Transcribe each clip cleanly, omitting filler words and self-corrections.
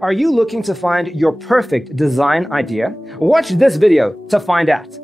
Are you looking to find your perfect design idea? Watch this video to find out.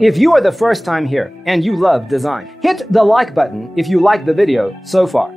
If you are the first time here and you love design, hit the like button if you like the video so far.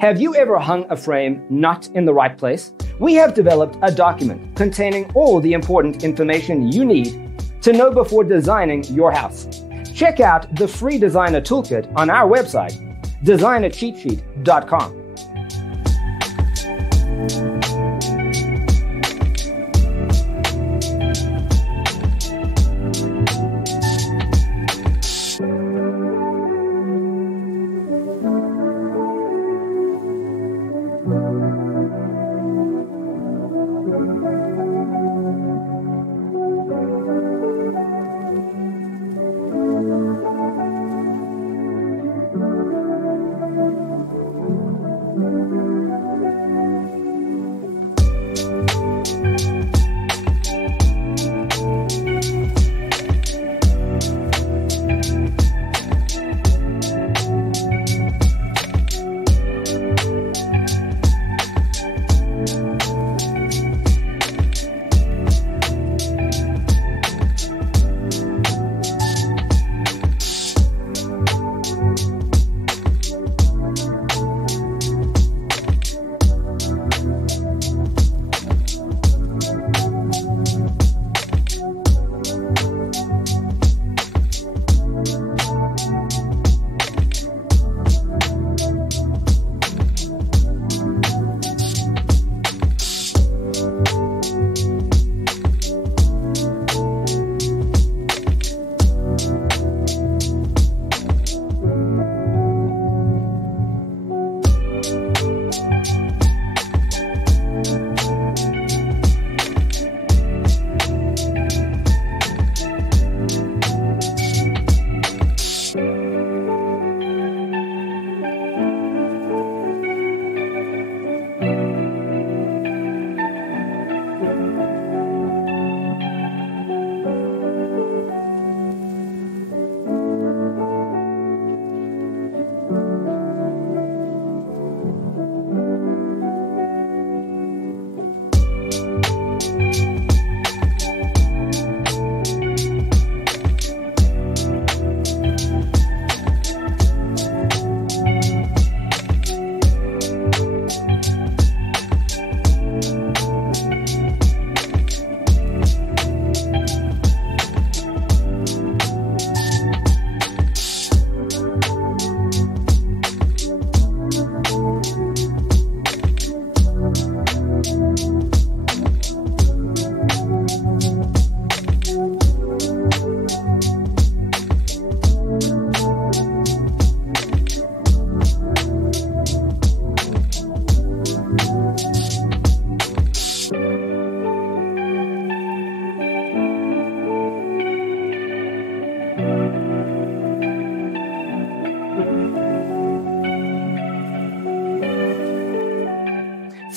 Have you ever hung a frame not in the right place? We have developed a document containing all the important information you need to know before designing your house. Check out the free designer toolkit on our website, designercheatsheet.com.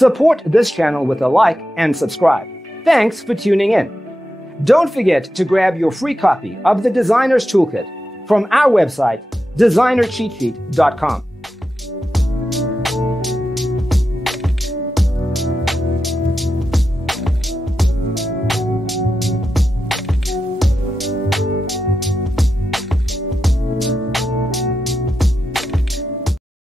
Support this channel with a like and subscribe. Thanks for tuning in. Don't forget to grab your free copy of the Designer's Toolkit from our website, designercheatsheet.com.